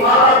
12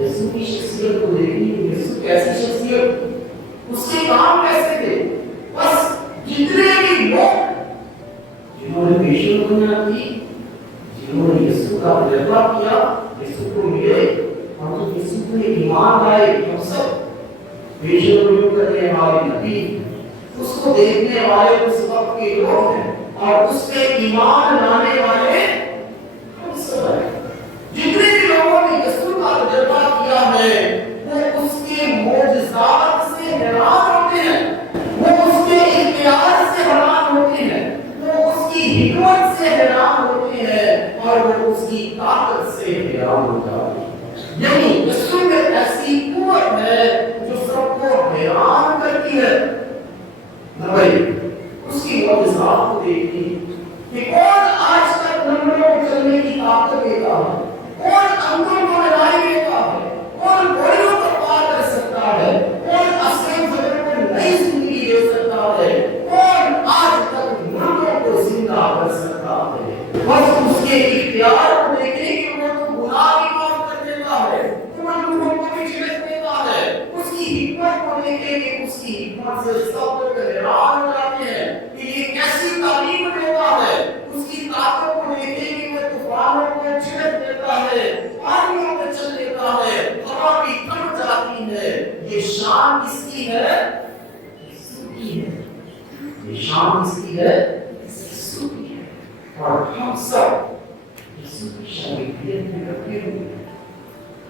یسوع کی شخصیت کو دیکھیے، یسوع کیسی شخصیت، اس کے کام کیسے تھے؟ بس جتنے بھی لوگ جنہوں نے پیشن بنا کی، جنہوں نے یسوع کا تجربہ کیا، یسوع کو ملے اور جو یسوع کو ایمان لائے، ہم سب پیشن بنا کرنے والے نبی، اس کو دیکھنے والے اس وقت کے لوگ ہیں اور اس پہ ایمان لانے والے ہم سب ہیں۔ جتنے بھی لوگوں نے یسوع کا تجربہ کیا ہے وہ اس کے معجزات سے حیران ہوتے ہیں، وہ اس کے اختیار سے حیران ہوتے ہیں، وہ اس کی حکمت سے حیران ہوتے ہیں اور وہ اس کی طاقت سے حیران ہو جاتے ہیں۔ یعنی یسوع میں ایسی قوت ہے جو سب کو حیران کرتی ہے۔ نمبر ایک، اس کی معجزات کو دیکھیں کہ کون آج تک نمبروں کو چلنے کی طاقت دیتا ہے، کون انگوں کو لڑائی دیتا ہے، کون گھوڑیوں کو پار کر سکتا ہے، کون اصل جگہ کو نئی زندگی دے سکتا ہے، کون آج تک مردوں کو زندہ کر سکتا ہے۔ بس اس کے اختیار کو دیکھیں کہ وہ تو گناہ بھی معاف کر دیتا ہے، وہ لوگوں کو بھی چھڑک دیتا ہے۔ اس کی حکمت کو دیکھیں کہ اس کی حکمت سے سب لوگ حیران ہو جاتے ہیں کہ یہ کیسی تعلیم دیتا ہے۔ اس کی طاقت کو دیکھیں کہ وہ طوفانوں کو چھڑک دیتا ہے، پانیوں میں چل دیتا ہے، ہوا بھی تھم جاتی ہے۔ یہ شان کس کی ہے؟ یسوع کی ہے۔ یہ شان کس کی ہے؟ یسوع کی ہے۔ اور ہم سب یسوع کی شاگردیت میں کرتے ہوئے،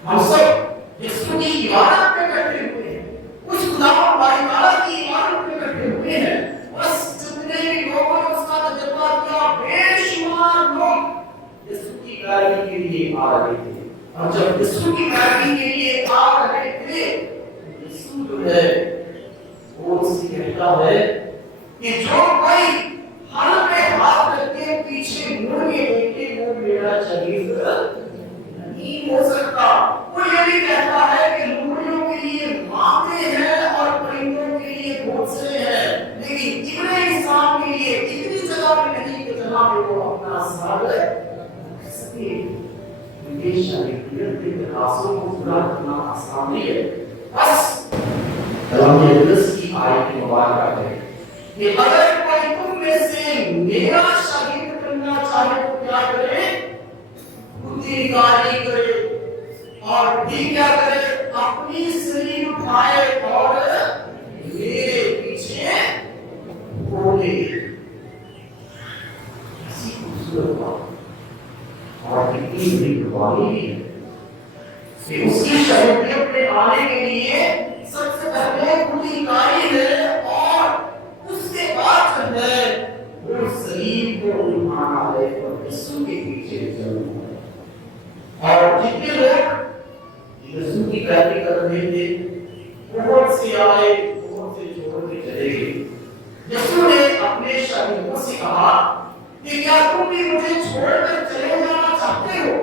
ہم سب یسوع کی عبادت میں کرتے ہوئے، کچھ خدا باری تعالیٰ کی عبادت میں کرتے ہوئے ہیں۔ بس جتنے بھی لوگوں نے اس کا تجربہ کیا، بے شمار لوگ یسوع کی پیروی کے لیے آ رہے تھے، اور جب یسوع کی پیروی کے لیے آ رہے تھے، یسوع جو ہے وہ اس سے کہتا ہے کہ جو کوئی حل پہ ہاتھ رکھ کے پیچھے مڑ کے دیکھے وہ میرا شاگرد نہیں ہو سکتا۔ وہ یہ بھی کہتا ہے کہ لومڑیوں کے لیے مانگتے ہیں اور پرندوں کے لیے گھونسلے ہیں، لیکن ابن انسان کے لیے اتنی جگہ پہ نہیں کہ جہاں پہ وہ اپنا سر رکھ سکے۔ یہ شاگردیت کے تقاضوں کو پورا کرنا آسان نہیں ہے۔ بس کلام اقدس کی آیت مبارکہ ہے کہ اگر کوئی تم میں سے میرا شاگرد بننا چاہے تو کیا کرے؟ خودی کاری کرے، اور بھی کیا کرے؟ اپنی سلیب اٹھائے اور میرے پیچھے بولے۔ ایسی خوبصورت بات اور کتنی بڑی قربانی بھی ہے کہ اس کی شاگردیت میں آنے کے لیے سب سے پہلے خودی کاری ہے اور اس کے بعد جو ہے وہ سلیب کو اٹھانا ہے اور یسوع کے پیچھے چلنا ہے۔ اور جتنے لوگ یسوع کی پیروی کر رہے تھے بہت سے آئے، بہت سے چھوڑ کے چلے گئے۔ یسوع نے اپنے شاگردوں سے کہا کہ کیا تم بھی مجھے چھوڑ کر چلے جانا چاہتے ہو؟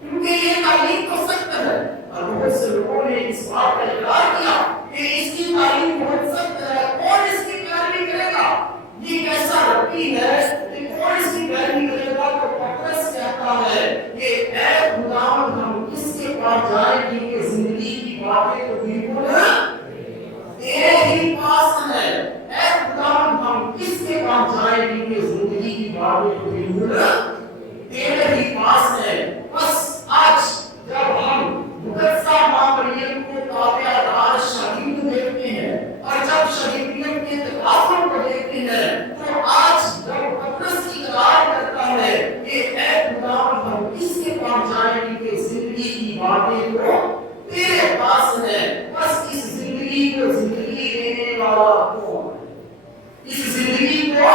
کیونکہ یہ تعلیم تو سخت ہے، اور بہت سے لوگوں نے اس بات کا اقرار کیا کہ اس کی تعلیم بہت سخت ہے، کون اس کی پیروی کرے گا؟ یہ کیسا ربی ہے کہ کون اس کی پیروی کرے گا؟ تو پترس کہتا ہے کہ اے خداوند ہم کس کے پاس جائیں جن کے زندگی کی باتیں تو بالکل تیرے ہی پاس ہے۔ اے خداوند ہم کس کے پاس جائیں جن کے زندگی کی باتیں تو بالکل تیرے ہی پاس ہے۔ بس آج جب ہم مقدسہ ماں مریم کو تابع دار شاگرد دیکھتے ہیں اور جب شاگردیت کے تقاضوں کو دیکھتے ہیں، تو آج جب پترس اقرار کرتا ہے کہ اے خداوند ہم کس کے پاس جائیں جن کے زندگی کی باتیں تو تیرے پاس ہے۔ بس اس زندگی کو زندگی دینے والا کون ہے؟ اس زندگی کو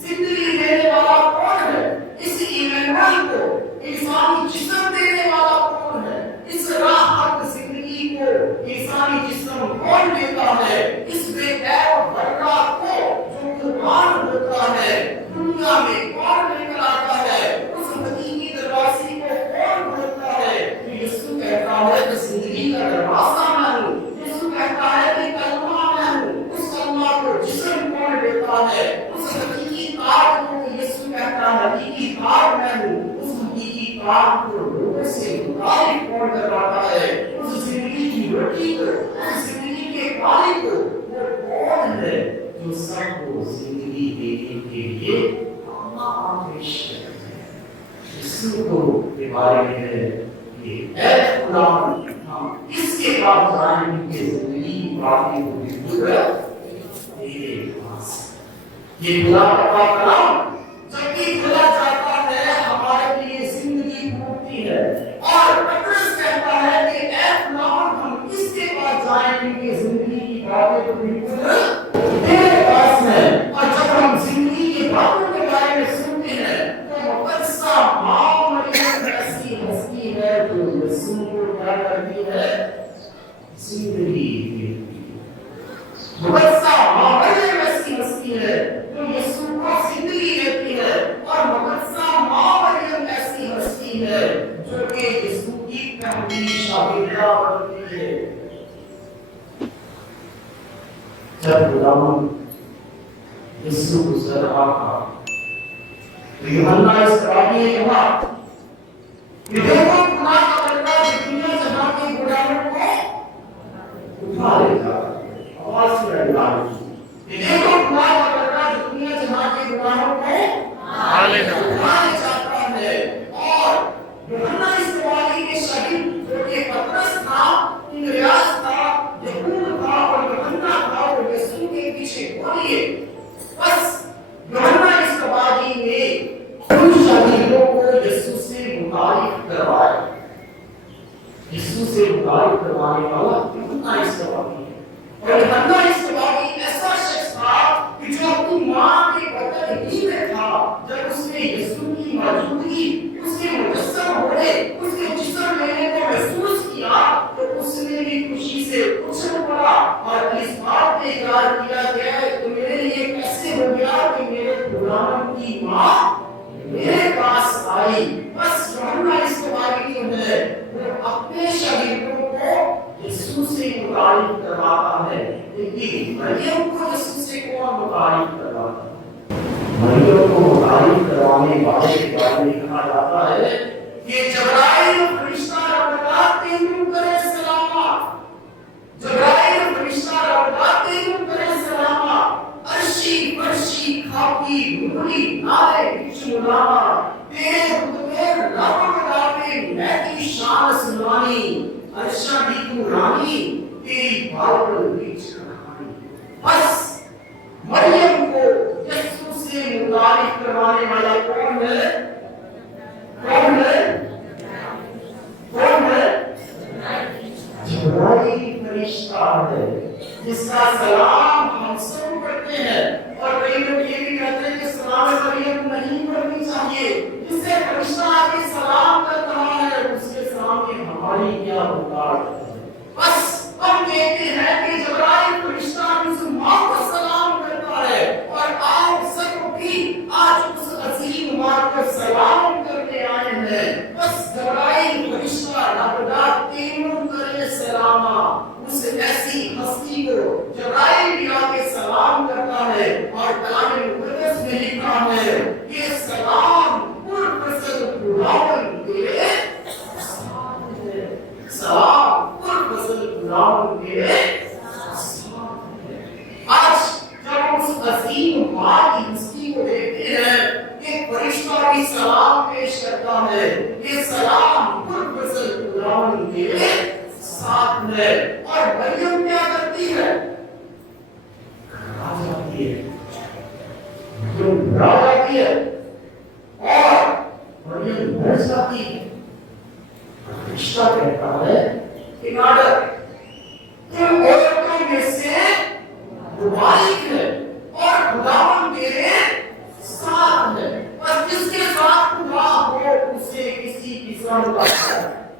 زندگی دینے والا کون ہے؟ اس ایمان کو انسانی جسم دینے والا کون ہے؟ اس راہ حق زندگی کو انسانی جسم کون دیتا ہے؟ اس بے عیب بھرا کو جو قربان ہوتا ہے دنیا میں کون لے کر آتا ہے؟ اس حقیقی دروازے کو کون کھولتا ہے؟ یسوع کہتا ہے کہ زندگی کا دروازہ میں ہوں۔ یسوع کہتا ہے کہ کلمہ میں ہوں۔ اس کلمہ کو جسم کون دیتا ہے؟ اس حقیقی تاج کو یسوع کہتا ہے حقیقی تاج میں ہوں۔ اس حقیقی تاج کو لوگوں سے متعارف کون کرواتا ہے؟ رہے ہیں کہ اے خدا ہم کس کے پاس جائیں کہ زندگی باقی ہوگی تیرے پاس. یہ خدا کا کلام جب بھی کھلا جاتا ہے ہمارے لیے زندگی ہوتی ہے. اور پترس کہتا ہے کہ اے خدا ہم کس کے پاس جائیں کہ زندگی کی باتیں تو بالکل تیرے پاس ہے. اور جب ہم زندگی کی باتوں کے بارے میں سنتے ہیں تو مقدسہ ماں مریم ایسی ہستی ہے جو یسوع کو کیا کرتی ہے؟ زندگی دیتی ہے. مقدسہ ماں مریم ایسی ہستی ہے جو یسوع کو زندگی دیتی ہے. اور مقدسہ ماں مریم ایسی ہستی ہے جو کہ یسوع کی پہلی شاگردہ بنتی ہے. جب غلام یسوع گزر رہا تھا تو یوحنا اس راوی نے کہا کہ دیکھو خدا کا بندہ دنیا جہاں کے گناہوں کو اٹھا لے گا. آواز سے لگا دیکھو خدا کا بندہ دنیا جہاں کے گناہوں کو اٹھا لے جاتا ہے. اور یوحنا اس راوی کے شاگرد جو کہ پترس تھا، اندریاس تھا، یعقوب تھا اور یوحنا تھا، وہ یسوع کے پیچھے بولیے. بس یوحنا اس کباغی میں ان شاگردوں کو یسوع سے متعارف کروایا. یسوع سے متعارف کروانے والا یوحنا اس کباغی ہے. اور یوحنا اس کباغی ایسا شخص تھا کہ جو اپنی ماں کے بطن ہی میں تھا جب اس نے یسوع کی موجودگی، اس کے مجسم ہونے، اس کے جسم لینے کو محسوس کیا تو اس نے بھی خوشی سے اچھل پڑا. اور اس بات پہ اقرار کیا گیا کہ میرے لیے کیسے ہو گیا کہ میرے غلام کی ماں میرے پاس آئی. بس یوحنا اس کباغی جو ہے وہ اپنے شاگردوں کو یسوع سے متعارف کرواتا ہے. لیکن مریم کو یسوع سے کون متعارف کرواتا ہے؟ مریم کو متعارف کروانے والے کے بارے میں کہا جاتا ہے کہ جبرائیل فرشتہ رب تیمم کرے سلامہ. جبرائیل فرشتہ رب تیمم کرے سلامہ. عرشی فرشی کھاپی نوری نارے بچ ملامہ. تیرے رتبے رب مدافع مہدی شان سلوانی. عرشہ بھی تو رانی تیری باور بیچ کہانی. بس مریم کو یسوع سے متعارف کروانے والا کون ہے؟ کون ہے؟ کون ہے؟ جبرائیل فرشتہ ہے جس کا سلام ہم سب پڑھتے ہیں. اور کئی لوگ یہ بھی کہتے ہیں کہ سلام مریم نہیں پڑھنی چاہیے. جس سے فرشتہ آ کے سلام کر رہا ہے اس کے سامنے ہماری کیا اوقات ہے؟ بس ہم کہتے ہیں کہ جبرائیل فرشتہ مسلمان کو سلام کرتا ہے. اور آپ سب بھی آج اس عظیم ماں کو سلام کرنے آئے ہیں. بس جبرائیل فرشتہ رب تیمم کرے سلامہ. اس ایسی ہستی کو جبرائیل بھی آ کے سلام کرتا ہے. اور کلام مقدس میں لکھا ہے کہ سلام پرفضل خداوند تیرے ساتھ ہے. سلام پرفضل خداوند تیرے ساتھ ہے. آج جب ہم اس عظیم ماں کی ہستی کو دیکھتے ہیں کہ فرشتہ بھی سلام پیش کرتا ہے کہ سلام پرفضل خداوند تیرے ساتھ ہے. اور مریم کیا کرتی ہے؟ گھبرا جاتی ہے. مریم گھبرا جاتی ہے اور مریم ڈر جاتی ہے. فرشتہ کہتا ہے کہ نادر تم عورتوں میں سے مبارک ہے اور خداوند تیرے ساتھ ہے. بس جس کے ساتھ خدا ہو اسے کسی قسم کا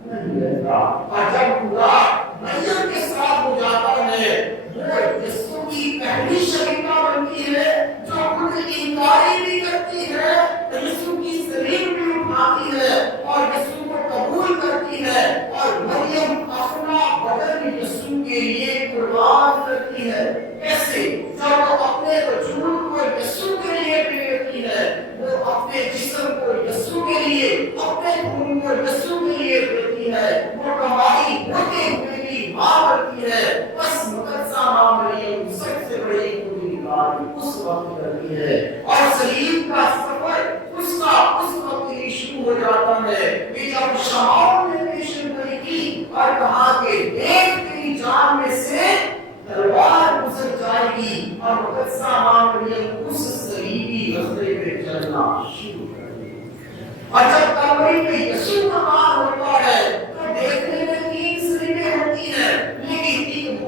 نہیں رہتا. اور جب خدا مریم کے ساتھ ہو جاتا ہے وہ یسوع کی پہلی شاگردہ بنتی ہے جو خود انکاری بھی کرتی ہے، یسوع کی صلیب بھی اٹھاتی ہے اور یسوع کو قبول کرتی ہے. اور مریم اپنا بدن یسوع کے لیے قربان کرتی ہے. کیسے؟ جب وہ اپنے وجود کو یسوع کے لیے دیتی ہے، وہ اپنے جسم کو یسوع کے لیے، اپنے خون کو یسوع کے لیے دیتی ہے. وہ گواہی ہوتے ہوئے بھی ماں بنتی ہے. بس مقدسہ ماں مریم سب سے بڑی گناہگار اس وقت کرتی ہے. اور صلیب کا سفر اس کا اس وقت ہی شروع ہو جاتا ہے کہ جب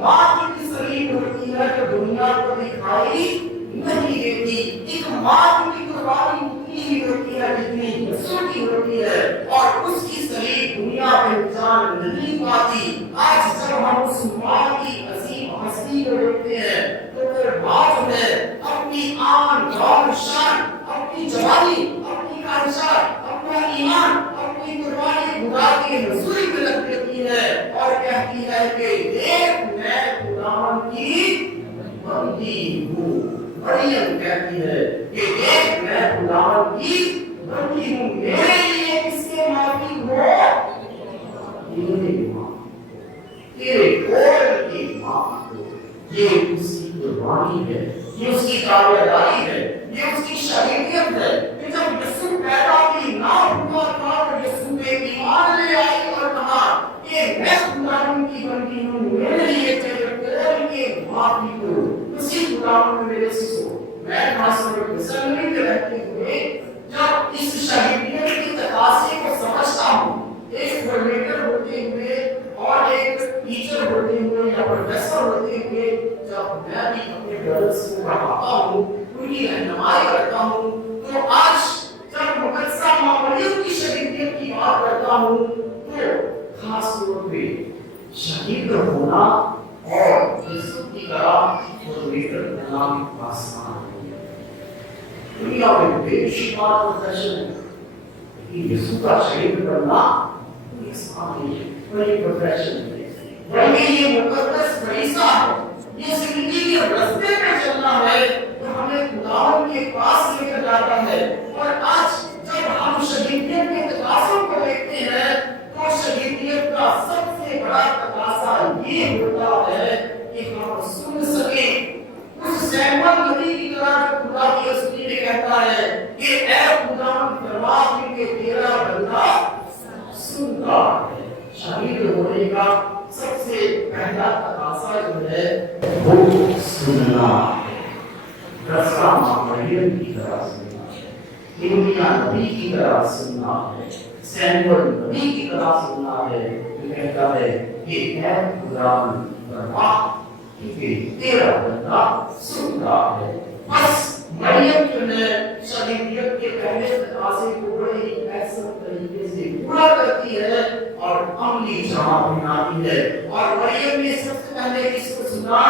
ماں کی سلیب ہوتی ہے جو دنیا کو دکھائی نہیں دیتی. ایک ماں کی قربانی اتنی ہی ہوتی ہے جتنی یسوع کی ہوتی ہے اور اس کی سلیب دنیا میں جان نہیں پاتی. آج جب ہم اس ماں کی عظیم ہستی کو دیکھتے ہیں تو وہ ماں جو ہے اپنی آن بان شان اپنی جوانی اپنی خواہشات اپنا ایمان اپنی قربانی خدا کی حضوری میں رکھ دیتی ہے اور کہتی ہے کہ دیکھ میں خدا کی بندی ہوں. مریم کہتی ہے کہ دیکھ میں خدا کی بندی ہوں. میرے لیے کس کے معافی ہو؟ میری ماں تیرے کول کی ماں. یہ اس کی قربانی ہے, یہ اس کی تابعداری ہے, یہ اس کی شہیدیت ہے کہ جب یسوع پیدا بھی نہ ہوا تھا تو یسوع نے ایمان لے آئی اور کہا کہ میں خداوند کی بندی ہوں, میرے لیے تیرے کول کی معافی ہو. اسی خداوند میں میرے سسو میں خاص مسلمانی میں رہتے ہوئے جب اس شہیدیت کی تقاضے کو سمجھتا ہوں, ایک فارمیٹر ہوتے ہوئے اور ایک ٹیچر ہوتے ہوئے یا پروفیسر ہوتے ہوئے جب میں بھی اپنے گرلز کو پڑھاتا ہوں, ان کی رہنمائی کرتا ہوں, تو آج جب مقدسہ ماں مریم کی شہیدیت کی بات کرتا ہوں تو خاص طور پہ شہید ہونا اور یسوع کی طرح فارمیٹر ہونا آسان نہیں ہے. دنیا میں بے شمار پروفیشن ہے, یسوع کا شہید کرنا آسان نہیں ہے, بڑی پروفیشن ہے, بلکہ یہ مقدس فریضہ ہے. یہ زندگی کے راستے میں چلنا ہے جو ہمیں خداوند کے پاس لے کر جاتا ہے. اور آج جب ہم شہیدیت کے تقاضوں کو دیکھتے ہیں تو شہیدیت کا سب سے بڑا تقاضا یہ ہوتا ہے کہ ہم سن سکیں اس سیمول نبی کی طرح جو خدا کی رسولی میں کہتا ہے کہ اے خداوند فرما کہ تیرا بندہ سنتا ہے. شہید ہونے کا سب سے پہلا تقاضا جو ہے وہ سننا ہے. رسا ماں مریم کی طرح سننا ہے, یونیا نبی کی طرح سننا ہے, سیمول نبی کی طرح سننا ہے جو کہتا ہے کہ اے خداوند فرما کہ تیرا بندہ سنتا ہے. بس مریم جو ہے شہیدیت کے پہلے تقاضے کو بڑے ہی احسن طریقے سے پورا کرتی ہے اور عملی جواب بناتی ہے. اور مریم نے سب سے پہلے کس کو سنا؟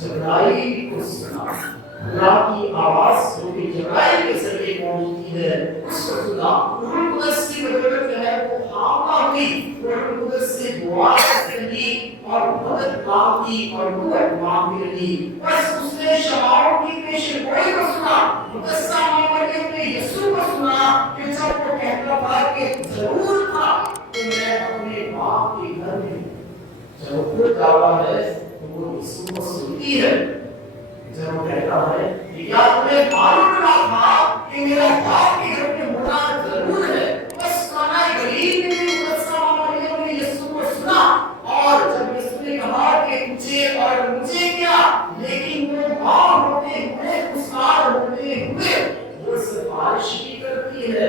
جبرائیل کو سنا. خدا کی آواز جو کہ جبرائیل کے ذریعے پہنچتی ہے اس کو سنا. روح القدس کی بدولت جو ہے وہ حاملہ ہوئی, روح القدس سے دعا کرتی اور مدد مانگتی اور قوت مانگتی رہی. بس اس نے شماؤں کی پیشن گوئی کو سنا. مقدسہ ماں مریم نے یسوع کو سنا کہ جب وہ کہتا تھا کہ ضرور تھا کہ میں اپنے باپ کے گھر میں جب وہ جاتا ہے تو وہ یسوع کو سنتی ہے. جب وہ کہتا ہے کہ کیا تمہیں معلوم نہ تھا کہ میرا باپ کے گھر میں ہونا ضرور ہے. بس کانا گلیل میں بھی مقدسہ ماں مریم نے یسوع کو سنا اور جب یسوع نے کہا کہ مجھے اور مجھے کیا, لیکن وہ ماں ہوتے ہوئے خوشحال ہوتے ہوئے وہ سفارش بھی کرتی ہے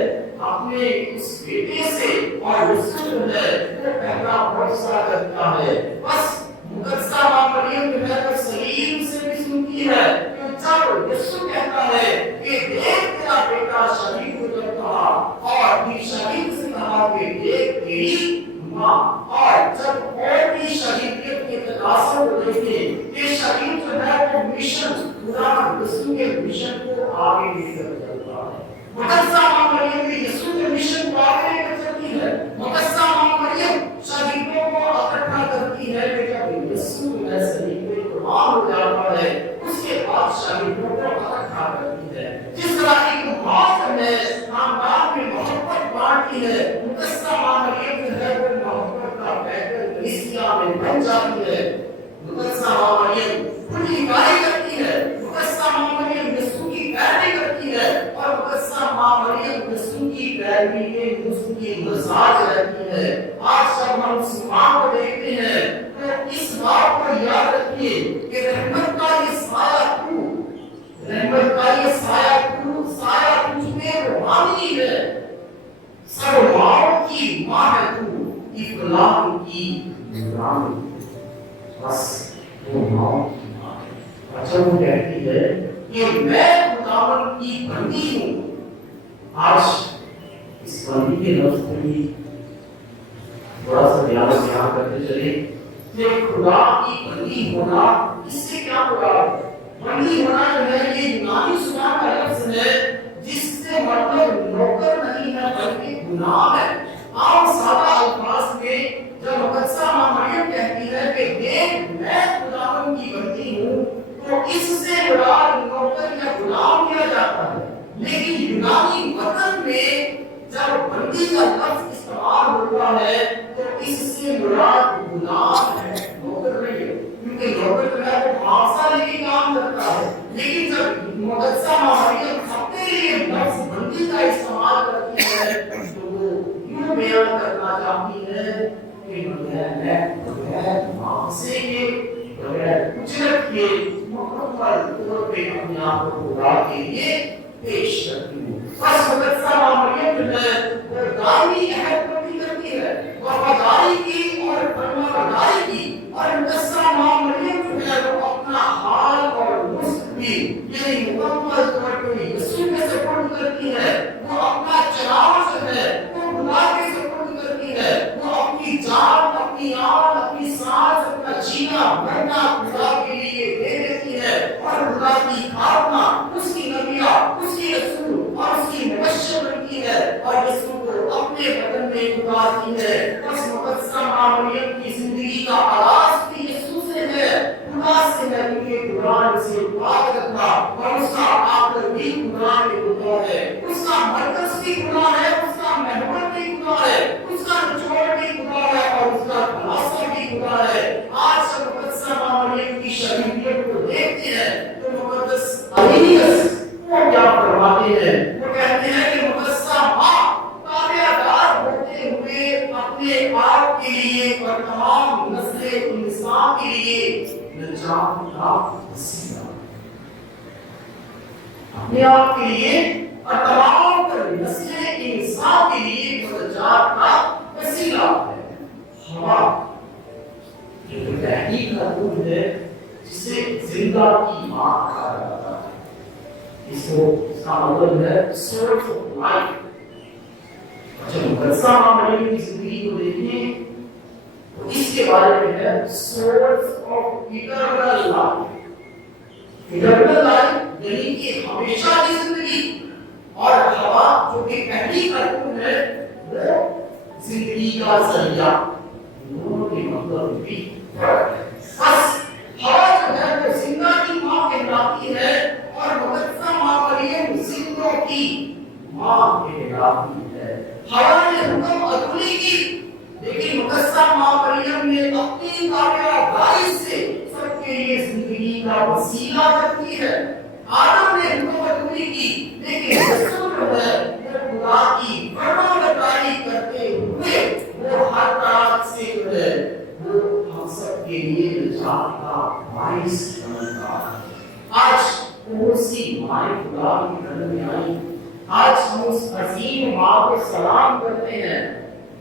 اپنے اس بیٹے سے اور یسوع جو ہے وہ پہلا معجزہ کرتا ہے. بس مقدسہ ماں مریم جو ہے وہ سلیم سے بھی سنتی ہے کہ جب یسوع کہتا ہے کہ دیکھ تیرا بیٹا شہید ہو جاتا اور بھی شہید سے کہا کہ دیکھ تیری ماں. اور جب اور بھی شہیدیت کے تقاضوں کو دیکھیں کہ شہید جو ہے وہ مشن خدا یسوع کے مشن کو آگے لے کر چلتا ہے. مقدسہ ماں مریم بھی یسوع کے مشن کو آگے لے کر چلتی ہے. مقدسہ ماں مریم شہیدوں کو اکٹھا کرتی ہے کہ جب یسوع میں شہید قربان ہو جاتا ہے اس کے بعد شہیدوں کو اکٹھا کرتی ہے. جس طرح ایک ماں ہے خاندان میں محبت بانٹتی ہے, مقدسہ ماں مریم جو ہے وہ محبت کا پیکر کلیسیا میں بن جاتی ہے. مقدسہ ماں مریم ان کی گائی کرتی ہے, مقدسہ ماں مریم یسوع کی پیروی کرتی ہے اور مقدسہ ماں مریم یسوع کی پیروی میں یسوع کی مزاج رہتی ہے. آج جب ہم اس ماں کو دیکھتے ہیں تو اس بات کو یاد رکھیے کہ رحمت کا یہ سایہ تو, رحمت کا یہ سایہ تجھ میں روحانی ہے. سب ماں کی ماں ہے تو, اطلاع کی نورانی. بس وہ موت کی ماں ہے۔ اور جب وہ کہتی ہے کہ میں خداوند کی بندی ہوں، آج اس بندی کے لفظ کو بھی تھوڑا سا بیان کرتے چلے کہ خدا کی بندی ہونا، اس سے کیا مراد ہے؟ بندی ہونا جو ہے یہ یونانی زبان کا لفظ ہے جس سے مطلب نوکر نہیں ہے بلکہ غلام ہے۔ عام سادہ الفاظ میں جب مقدسہ ماں مریم کہتی ہے کہ دیکھ میں خداوند کی بندی ہوں، تو اس سے مراد نوکر یا غلام کیا جاتا ہے۔ لیکن یونانی وطن میں جب بندی کا لفظ استعمال ہوتا ہے تو اس سے مراد غلام ہے، نوکر نہیں ہے، کیونکہ نوکر جو ہے وہ معاوضہ لے کے کام کرتا ہے۔ لیکن جب مقدسہ ماں مریم اپنے لیے لفظ بندی کا استعمال کرتی ہے تو وہ یوں بیان کرنا چاہتی ہے کہ میں معاوضے کے بغیر اجرت کے مکمل طور پہ اپنے آپ کو خدا کے لیے پیش کرتی ہوں۔ بس مقدسہ ماں مریم جو ہے وہ دائمی عہد بندی کرتی ہے، وفاداری کی اور فرمانبرداری کی، اور مقدسہ ماں مریم جو ہے وہ اپنا حال اور مستقبل یعنی مکمل طور پہ یسوع کے سپرد کرتی ہے۔ وہ اپنا چناؤ جو ہے وہ خدا کے سپرد کرتی ہے۔ وہ اپنی جان، اپنی آن، اپنی سانس، اپنا جینا مرنا خدا کے لیے دے دیتی ہے، اور خدا کی کھانا، اس کی نبیہ، اس کی رسول اور اس کی مبشر بنتی ہے، اور یسوع کو اپنے بدن میں اتارتی ہے۔ بس مقدسہ ماں مریم کی زندگی کا آغاز بھی یسوع سے ہے، خدا سے ہے، کیونکہ قرآن سے بات کرنا، اور اس کا آخر بھی قرآن میں ہوتا ہے، اس کا مرکز بھی خدا ہے، اس کا محور بھی خدا ہے، اس کا نچوڑ بھی خدا ہے، اور اس کا خلاصہ بھی خدا ہے۔ آج جب مقدسہ ماں مریم کی شہیدیت کو دیکھتے ہیں تو مقدس ارینیس وہ کیا فرماتے ہیں؟ وہ کہتے ہیں کہ مقدسہ ماں تابع دار ہوتے ہوئے اپنے آپ کے لیے اور تمام نسل انسان کے لیے نجات کا وسیلہ، اپنے آپ کے لیے اور تمام نسل انسان کے لیے نجات کا وسیلہ ہے۔ ہوا جو تحقیق کا روح ہے جسے زندہ کی ماں کہا جاتا ہے، اس کا مطلب ہے سورس آف لائف۔ جب مقدسہ ماں مریم کی زندگی کو دیکھیں تو اس کے بارے میں ہے source of eternal life. Eternal life یعنی کہ ہمیشہ کی زندگی، اور ہوا جو کہ پہلی خاتون ہے وہ زندگی کا ذریعہ، دونوں کے مطلب بھی فرق ہے۔ بس ہوا جو ہے وہ زندہ کی ماں کہلاتی ہے، اور مقدسہ ماں مریم زندوں کی ماں کہلاتی ہے۔ ہوا نے حکم عدولی کی، لیکن مقدسہ ماں مریم نے اپنی تابعداری سے سب کے لیے زندگی کا وسیلہ کرتی ہے۔ آدم نے حکم عدولی کی، لیکن یسوع جو ہے وہ خدا کی فرمانبرداری کرتے ہوئے وہ ہر طرح سے جو ہے وہ ہم سب کے لیے نجات کا باعث بنتا ہے۔ آج اسی ماں خدا کی گھر میں آئی، آج ہم اس عظیم ماں کو سلام کرتے ہیں۔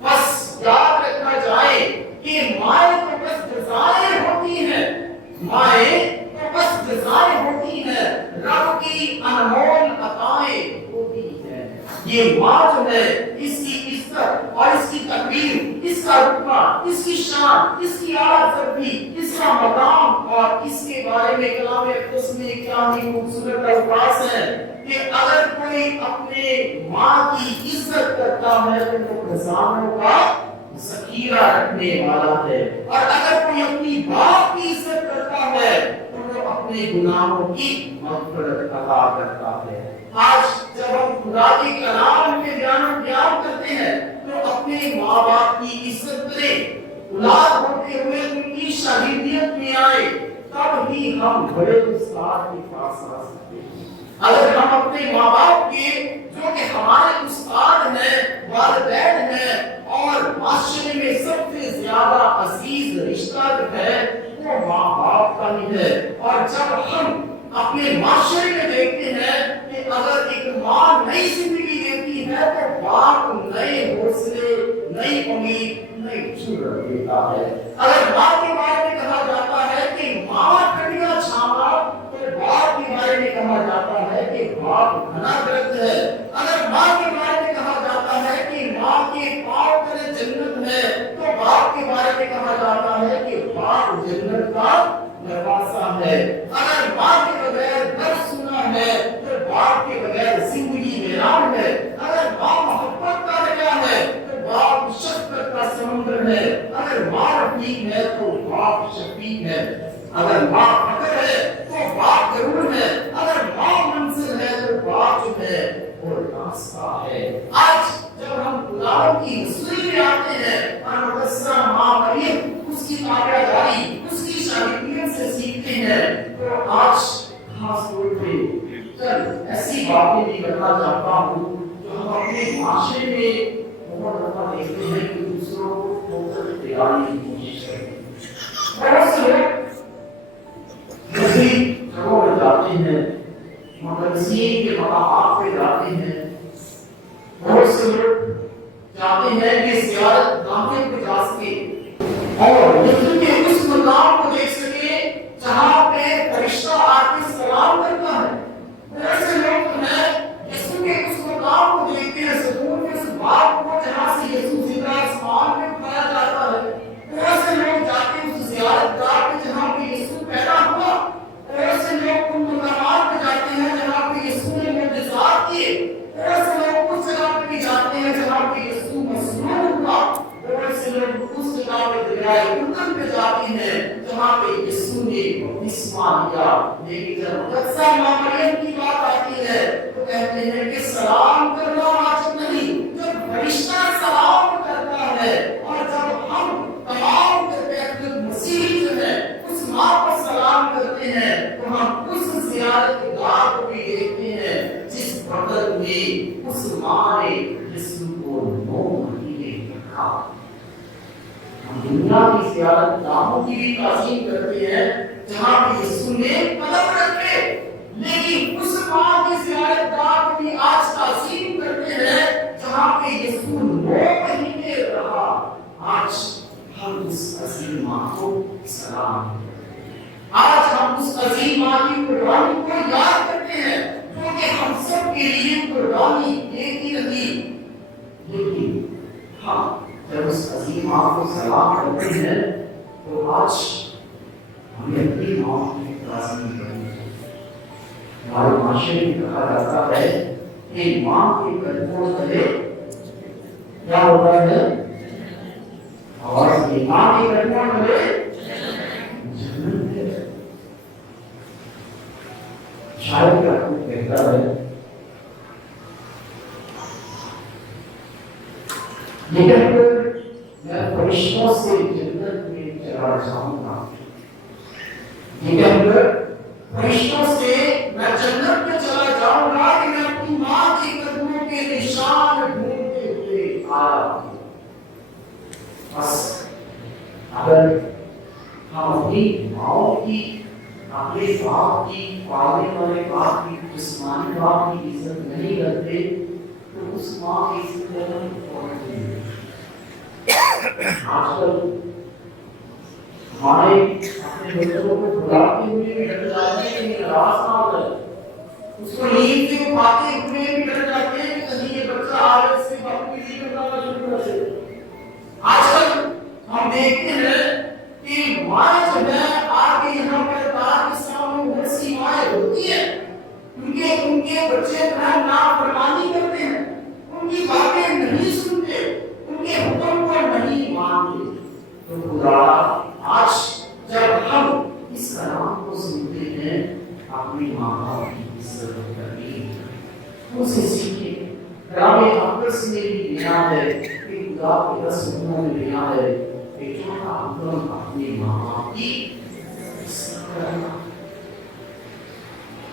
بس یاد رکھنا جائے کہ مائیں تو بس جزائیں ہوتی ہیں، مائیں تو بس جزائیں ہوتی ہیں، رب کی انمول عطائیں ہوتی ہیں۔ یہ ماں جو ہے اس کی عزت اور اس کی تقدیر، اس کا رتبہ، اس کی شان، اس کی عزت، اس کا مقام، اور اس کے بارے میں کلام اقدس میں کیا ہی خوبصورت الفاظ ہیں کہ اگر کوئی اپنے ماں کی عزت کرتا ہے تو وہ خزانوں کا ذخیرہ رکھنے والا ہے، اور اگر کوئی اپنی باپ کی عزت کرتا ہے تو وہ اپنے گناہوں کی مغفرت عطا کرتا ہے۔ آج جب ہم خدا کے کلام کے بیان کرتے ہیں تو اپنے ماں باپ کی عزت کریں، اولاد ہوتے ہوئے ان کی شہیدیت میں آئے، تب ہی ہم بڑے استاد کے پاس آ سکتے ہیں۔ اگر ہم اپنے ماں باپ کے جو کہ ہمارے استاد ہیں، والدین ہیں، اور معاشرے میں سب سے زیادہ عزیز رشتہ جو ہے وہ ماں باپ کا ہی ہے، اور جب ہم اپنے معاشرے میں دیکھتے ہیں کہ اگر ایک ماں نئی زندگی دیتی ہے تو باپ نئے حوصلے، نئی امید، نئی جرأت دیتا ہے۔ اگر ماں کے بارے میں کہا جاتا ہے کہ ماں باپ جنت کا دروازہ ہے. اگر ماں کے بغیر در سنا ہے تو باپ کے بغیر زندگی ویران ہے. اگر ماں محبت کا دریا ہے تو باپ شفقت کا سمندر ہے. اگر ماں رفیق ہے تو باپ شفیق ہے. اگر ماں فخر ہے تو باپ ضرور ہے. اگر ماں منزل ہے تو باپ جو ہے وہ راستہ ہے. آج جب ہم خدا کی حضوری میں آتے ہیں اور مقدسہ ماں مریم اس کی تابع داری اس کی شاگردیت سے سیکھتے ہیں تو آج خاص طور پہ چل ایسی باتیں بھی کرنا چاہتا ہوں جو ہم اپنے معاشرے میں بہت دفعہ دیکھتے ہیں کہ دوسروں کو ٹھوکر دلانے کی کوشش کرتے ہیں. بہت سے لوگ مذہبی جگہوں میں جاتے ہیں, مقدسین کے مقامات پہ جاتے ہیں. بہت سے لوگ چاہتے ہیں کہ زیارت گاہیں پہ جا سکے اور یسوع کے اس مقام کو دیکھ سکے جہاں پہ فرشتہ آ کے سلام کرتا ہے. بہت سے لوگ تو ہیں یسوع کے اس مقام کو دیکھتے ہیں, سکون کے اس باغ کو جہاں سے یسوع زندہ آسمان میں اٹھایا جاتا ہے. بہت سے لوگ جاتے ہیں اس زیارت گاہ پہ جہاں پہ یسوع پیدا ہوا. بہت سے لوگ ان مقامات پہ جاتے ہیں جہاں پہ یسوع نے معجزات کیے. بہت سے لوگ اس جگہ پہ بھی جاتے ہیں جہاں پہ یسوع مصلوب ہوا. بہت سے لوگ اس جگہ پہ دریائے اردن پہ جاتے ہیں جہاں پہ یسوع نے بپتسمہ لیا. لیکن جب مقدسہ ماں مریم کی بات آتی ہے تو کہتے ہیں کہ سلام کرنا واجب نہیں. جب فرشتہ سلام کرتا ہے اور جب ہم تمام مسیح جو ہے اس ماں کو سلام کرتے ہیں تو ہم اس زیارت گاہ کو بھی دیکھتے ہیں جس بغل میں اس ماں نے یسوع کو 9 مہینے رکھا. ہم دنیا کی زیارت گاہوں کی بھی تعظیم کرتے ہیں جہاں پہ یسوع نے قدم رکھے, لیکن اس ماں کی زیارت گاہ کو بھی آج تعظیم کرتے ہیں جہاں پہ یسوع 9 مہینے رہا. آج ہم اس عظیم ماں کو سلام کرتے ہیں. آج ہم اس عظیم ماں کی قربانی کو یاد کرتے ہیں کیونکہ ہم سب کے لیے قربانی ایک ہی رہی. لیکن ہاں جب اس عظیم ماں کو سلام کرتے ہیں تو آج ہمیں اپنی ماں کی تعظیم کرنی چاہیے. ہمارے معاشرے میں کہا جاتا ہے کہ ماں کے قدموں تلے کیا ہوتا ہے اور یہ ماں کے قدموں تلے جنت ہے. شاید کیا کوئی کہتا ہے لیکن میں فرشتوں سے جنت میں چلا جاؤں گا. لیکن فرشتوں سے میں جنت میں چلا جاؤں گا کہ میں اپنی ماں کے قدموں کے نشان ڈھونڈتے ہوئے آیا. بس اگر ہم اپنی ماں کی اپنے باپ کی پالنے والے باپ کی جسمانی باپ کی عزت نہیں کرتے تو اس ماں کی عزت کرنا کون نہیں. آج کل ہمارے اپنے بچوں کو بلاتے ہوئے بھی ڈر جاتے ہیں کہ ناراض نہ ہو جائے. اس کو نیند سے اٹھاتے ہوئے بھی ڈر جاتے ہیں کہ کہیں یہ بچہ آگے سے باپ کی عزت کرنا شروع کر دے. آج کل ہم دیکھتے ہیں کہ مائیں جو ہے آگے یہاں پر تار کے سامنے بہت سی مائیں ہوتی ہیں. ان کے بچے نافرمانی کرتے ہیں, ان کی باتیں نہیں سنتے, ان کے حکم کو نہیں مانتے. تو خدا آج جب ہم اس کلام کو سنتے ہیں اپنی ماں باپ کی عزت کرنی ان سے سیکھیں. کلام اقدس میں بھی بیان ہے کہ خدا کے 10 حکموں میں بیان ہے کہ چوتھا حکم اپنی ماں باپ کی عزت کرنا.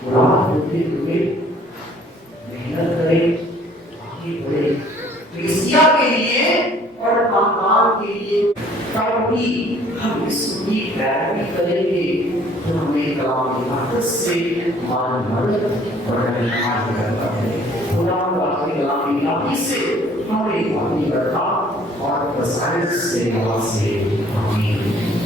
قرآن ہوتے ہوئے محنت کریں, آگے بڑھیں. کلیسیا کے لیے اور خاندان کے لیے تبھی ہم اس کی پیروی کریں گے تو ہمیں کلام اقدس سے ہماری مدد اور رہنمائی کرتا ہے. خدا کا کلام اقدس سے ہمیں پانی کرتا اور وسائل سے نوازے. آمین.